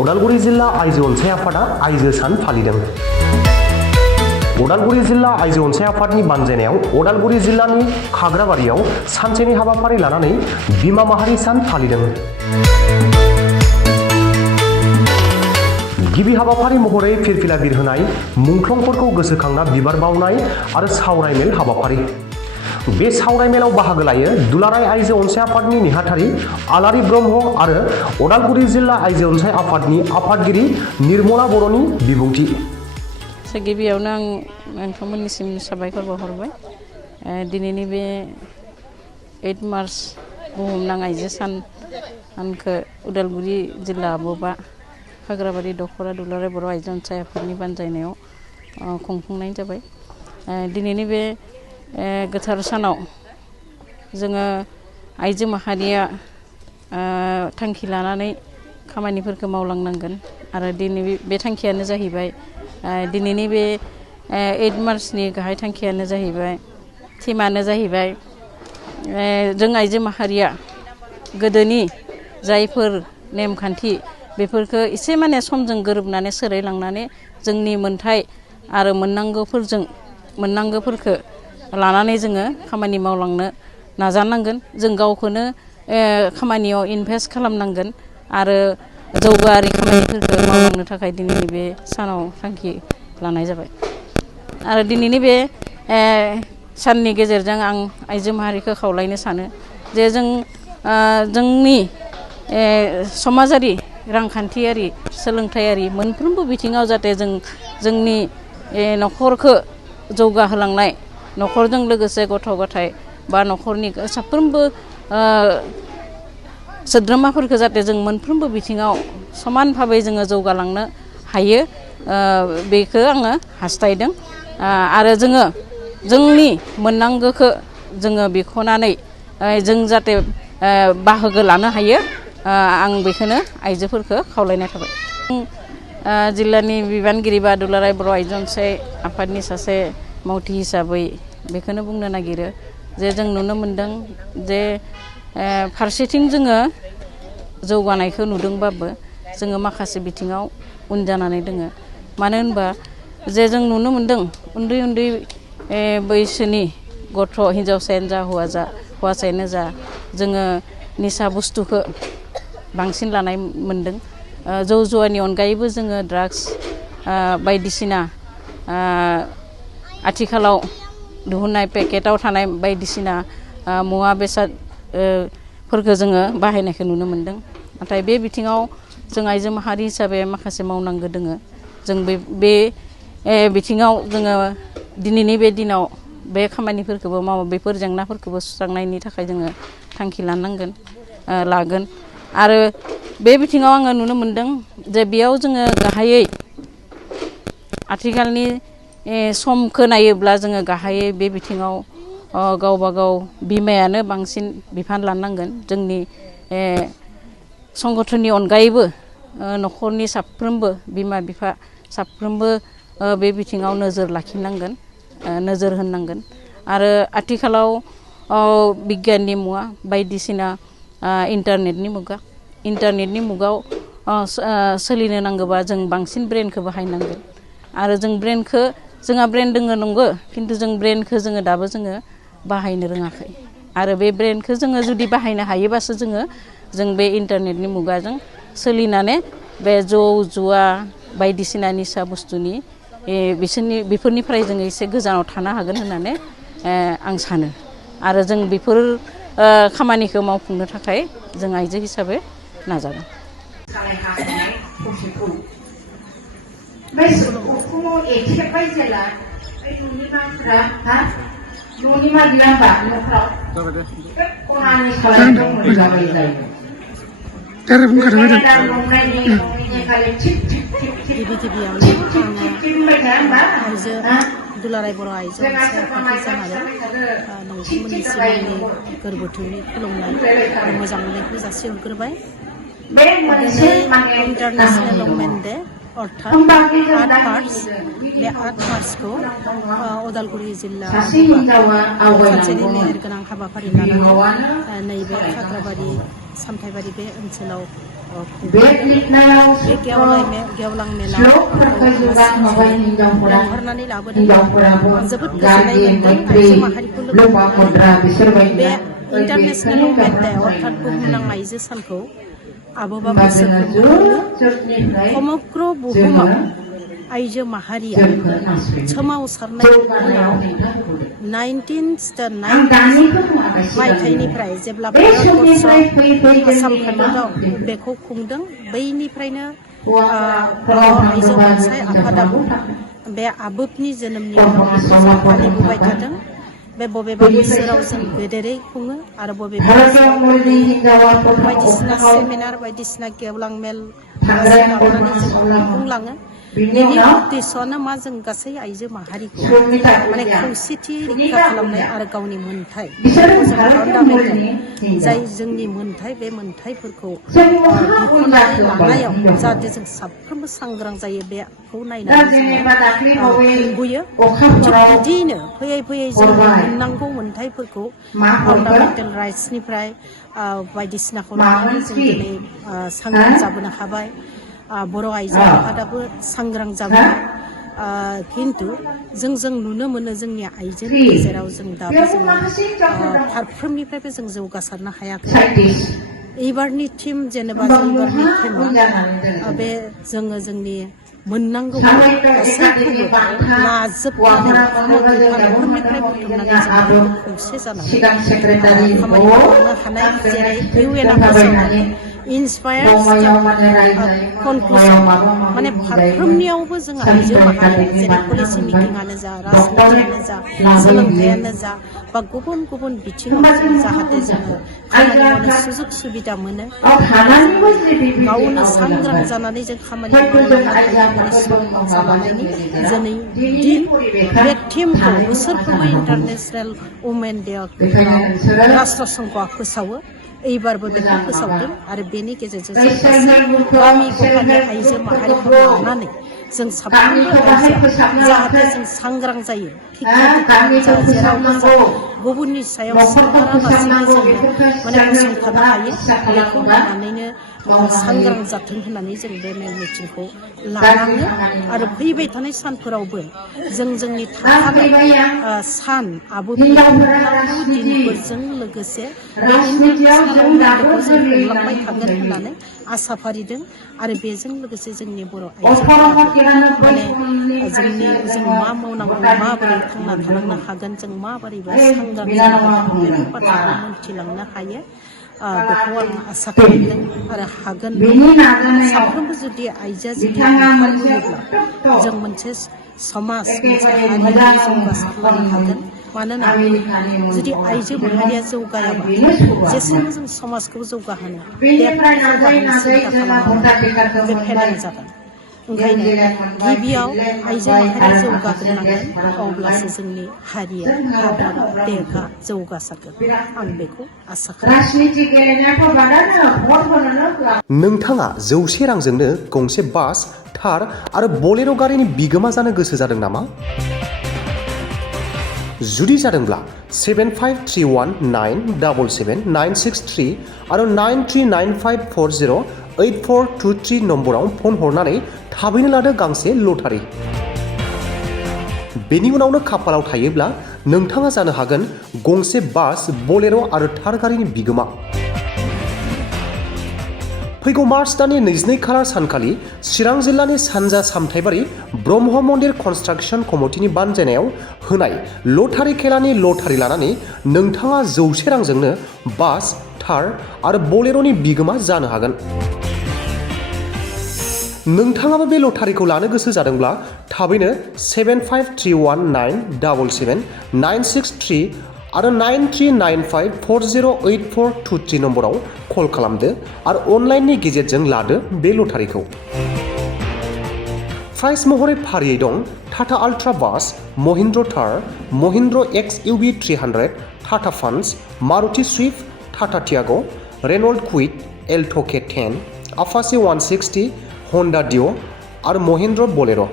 उदालगुरि जिल्ला आइजो अनसाय आफादा आइजो सान फालिदों। उदालगुरि जिल्ला आइजो अनसाय आफादनि बानजायनायाव उदालगुरि जिल्लानि खाग्राबारियाव सानसेनि हाबाफारि लानानै बिमा माहारि सान फालिदों। गिबि हाबाफारि महरै फिरफिला बिरहोनाय, मुंख्लंफोरखौ गोसोखांना बिबार बावनाय आरो सावरायमेल हाबाफारि। बे सावरायमेलाव बाहागो लायो दुलाराय आइजो अनसाय आफादनि नेहाथारि आलारि ब्रह्म आरो उदालगुरि जिल्ला आइजो अनसाय आफादनि आफादगिरि निर्मला बर'नि बिबुंथि। गिबियावनो आं नोंथांमोननिसिम साबायखर बावहरबाय। दिनैनि बे 8 मार्च बुहुमनां आइजो सानखौ उदालगुरि जिल्ला बबा खाग्राबारि दख'रा दुलाराय बर' आइजो अनसाय आफादनि बानजायनायाव खुंफुंनाय जाबाय। दिनैनि बे गोथार सानाव जोङो आइजो माहारिया थांखि लानानै खामानिफोरखौ मावलांनांगोन आरो दिनै बे थांखियानो जाहैबाय दिनैनि बे 8 मार्चनि गाहाय थांखियानो जाहैबाय थीमानो जाहैबाय जों आइजो माहारिया गोदोनि जायफोर नेमखान्थि बेफोरखौ एसे माने समजों गोरोबनानै सोलायलांनानै जोंनि मोनथाय आरो मोननांगौफोरखौ लानानै जोङो खामानि मावलांनो नाजानांगोन। जों गावखौनो खामानियाव इनभेस्ट खालामनांगोन आरो जौगायारि खामानिफोरखौ मावलांनो थाखाय दिनैनि बे सानाव थांखि लानाय जाबाय। आरो दिनैनि बे साननि गेजेरजों आं आइजो माहारिखौ खावलायनो सानो जे जोंनि समाजारि, रांखान्थियारि, सोलोंथायारि मोनफ्रोमबो बिथिङाव जाहाथे जोंनि न'खरखौ जौगाहोलांनाय, न'खरजों लोगोसे गथ' गथाय बा न'खरनि साफ्रोमबो सोद्रोमाफोरखौ जाहाथे जों मोनफ्रोमबो बिथिङाव समान भाबै जोङो जौगालांनो हायो, बेखौ आङो हास्थायदों। आरो जोङो जोंनि मोननांगौखौ जोङो बिख'नानै जों जाहाथे बाहागो लानो हायो, आं बेखौनो आइजोफोरखौ खावलायनाय थाबाय। जिल्लानि बिबानगिरि बा दुलाराय बर' आइजो अनसाय आफादनि सासे मावथि हिसाबै बेखौनो बुंनो नागिरो जे जों नुनो मोनदों जे फारसेथिं जोङो जौगानायखौ नुदोंबाबो जोङो माखासे बिथिङाव उन जानानै दोङो। मानो होनबा जे जों नुनो मोनदों उन्दै उन्दै बैसोनि गथ' हिन्जावसायानो जा हौवासायानो जा जोङो निसा बुस्थुखौ बांसिन लानाय मोनदों। जौ जुवानि अनगायैबो जोङो ड्राग्स बायदिसिना आथिखालाव दिहुननाय पेकेटाव थानाय बायदिसिना मुवा बेसादफोरखौ जोङो बाहायनायखौ नुनो मोनदों। नाथाय बे बिथिङाव जों आइजो माहारि हिसाबै माखासे मावनांगौ दोङो। जों बे बिथिङाव जोङो दिनैनि बे दिनाव बे खामानिफोरखौबो मावो, बेफोर जेंनाफोरखौबो सुस्रांनायनि थाखाय जोङो थांखि लागोन। आरो बे बिथिङाव आङो नुनो मोनदों जे बेयाव जोङो गाहायै आथिखालनि समखौ नायोब्ला जोङो गाहायै बे बिथिङाव गावबा गाव बिमायानो बांसिन बिफान लानांगोन। जोंनि संगठननि अनगायैबो न'खरनि साफ्रोमबो बिमा बिफा साफ्रोमबो बे बिथिङाव नोजोर लाखिनांगोन, नोजोर होनांगोन। आरो आथिखालाव बिगियाननि मुगा बायदिसिना इन्टारनेटनि मुगायाव सोलिनो नांगौबा जों बांसिन ब्रेनखौ बाहायनांगोन। आरो जोंहा ब्रेन दोङो नंगौ, खिन्थु जों ब्रेनखौ दाबो बाहायनो रोङाखै। आरो बे ब्रेनखौ जोङो जुदि बाहायनो हायोबासो जों बे इन्टारनेटनि मुगाजों सोलिनानै बे जौ जुवा बायदिसिना निसा बुस्थुनि बेफोरनिफ्राय जोङो एसे गोजानाव थानो हागोन होननानै आं सानो। आरो जों बेफोर खामानिखौ मावफुंनो थाखाय जों आइजो हिसाबै नाजागोन। आइजो दुलाराय बर' आइजो अनसाय आफादनि जानानै नोंथांमोननिसिम आंनि गोरबोथौनि खुलुमनाय आरो मोजां मोननायखौ जासिहरग्रोबाय। दिनै इन्टारनेशनेल वुमेन डे अर्थात 8 मार्च, बे 8 मार्चखौ उदालगुरि जिल्ला सानसेनि मेहेरगोनां हाबाफारि लानानै नैबे खाग्राबारि सामथाइबारि बे ओनसोलाव बे गेवलां मेलाव लेंहरनानै लाबोदों आं जोबोद गोजोननाय मोन्दों आइजो माहारिखौ लोगो मोननानै बे इन्टारनेसनेल वुमेन डे अर्थात बुहुमनां आइजो सानखौ आबोबा बोसोरफ्रोमबो समग्र बुहुमाव आइजो माहारिया सोमावसारनाय उनाव 1990 मायथाइनिफ्राय जेब्ला भारतबर्ष आसाम हादोराव बेखौ खुंदों बैनिफ्रायनो आइजो अनसाय आफादाबो बे आबोबनि जोनोमनि उनाव जों फालिबोबाय थादों बे बबेबा बोसोराव जों गेदेरै खुङो आरो बबेबा बोसोराव बायदिसिना सेमिनार बायदिसिना गेवलां मेल लानानै जों खुंलाङो बेनि उद्देश्यआनो मा जों गासै आइजो माहारिखौ माने खौसेथि रैखा खालामनाय आरो गावनि मोन्थाय फान्डामेन्टेल जाय जोंनि मोन्थाय बे मोन्थायफोरखौ दिखोनानै लानायाव जाहाथे जों साफ्रोमबो सांग्रां जायो बेखौ नायनानै जोङो खुंबोयो थिग बिदियैनो फैयै फैयै जों मोननांगौ मोन्थायफोरखौ फान्डामेन्टेल राइट्सनिफ्राय बायदिसिनाखौ लानानै जों दिनै सांग्रां जाबोनो हाबाय बर' आइजो आफादाबो सांग्रां जाबाय खिन्थु जों नुनो मोनो जोंनि आइजोनि गेजेराव जों दाबो जोङो फारफ्रोमनिफ्रायबो जों जौगासारनो हायाखै एबारनि टीम जेनेबा एबारनि टीमा बे जोङो जोंनि मोननांगौ गासैखौबो लाजोबनानै फारफ्रोमनिफ्राय बुथुमनानै जों खौसे जानानै खामानि मावनो हानाय जेरै इउएनआ फोसावनाय इन्सपायार कनक्लुसन माने फारफ्रोमनियावबो जों आइजो माहारि जेरै पलिसि मिटिंआनो जा राजनितियानो जा सोलोंथायानो जा बा गुबुन गुबुन बिथिङाव जों जाहाथे जोङो खामानि मावनो सुजुग सुबिदा मोनो गावनो सांग्रां जानानै जों खामानि मावलांनो हायो होननानै सम लानायनि जोंनि दिन बे टीमखौ बोसोरफ्रोमबो इन्टारनेसनेल वुमेन डेआव राष्ट्र संघआ फोसावो एबारबो बेखौ फोसावदों आरो बेनि गेजेरजों जों गासै गामि गफानि आइजो माहारिखौ लानानै जों साफ्रोमबो आइजोआ जाहाथे जों सांग्रां जायो थिग जेरावबो जों गुबुननि सायाव सोनारालासिनो जोङो माने गसंथानो हायो बेखौ नायनानैनो सांग्रां जाथों होननानै जों बे मेल मिटिंखौ लानाङो आरो फैबाय थानाय सानफोरावबो जों जोंनि थाखानाय सान आबोनि दिनफोरजों लोगोसे बे इन्टारनेसनेल वुमेन डेखौ जों खुंलांबाय थागोन होननानै आसा फारिदों आरो बेजों लोगोसे जोंनि बर' आइजोफोराबो माने जों मा मावनांगौ माबोरै थांना थालांनो हागोन जों माबोरैबा सांग्रां जानांगौ बेफोर बाथ्राखौ मोनथिलांनो हायो बेखौ आं आसा खालामदों आरो हागोन साफ्रोमबो जुदि आइजोआ जुदि ओंखारबोयोब्ला जों मोनसे समाज मोनसे हारिनि जौगासारलांनो हागोन मानोना जुदि आइजो माहारिया जौगायाबा जेसेनो जों समाजखौ जौगाहोनो जौगाहोनो सिन्था खालामाबा बे फेलें जागोन ओंखायनो गिबियाव आइजो माहारिया जौगाग्रोनांगोन अब्लासो जोंनि हारिया हादरा देहा जौगासारगोन आं बेखौ आसा खालामो नोंथाङा 100 रांजोंनो गंसे बास थार आरो बलेर' गारिनि बिगोमा जानो गोसो जादों नामा जुदि जादोंब्ला 7531977963 आरो 9395408423 नम्बराव फन हरनानै थाबैनो लादो गांसे लटारि बेनि उनावनो खाफालाव थायोब्ला नोंथाङा जानो हागोन गंसे बास बलेर' आरो थार गारिनि बिगोमा फैगौ मार्च दाननि 22 खालार सानखालि चिरां जिल्लानि सानजा सामथाइबारि ब्रह्म मन्दिर कनस्ट्राक्सन कमिटिनि बानजायनायाव होनाय लटारि खेलानि लटारि लानानै नोंथाङा 100 रांजोंनो बास थार आरो बलेर'नि बिगोमा जानो हागोन नोंथाङाबो बे लटारिखौ लानो गोसो जादोंब्ला थाबैनो 7531777963 आरो 9395408423 नम्बराव कल खालामदो आरो अनलाइननि गेजेरजों लादो बे लटारिखौ प्राइज महरै फारियै दं टाटा आल्ट्रा बास Mahindra Thar Mahindra XUV 300 Tata Punch Maruti Swift Tata Tiago' Renault Kwid Alto' K10 Apache 160 Honda Dio आरो महिन्द्र बलेर'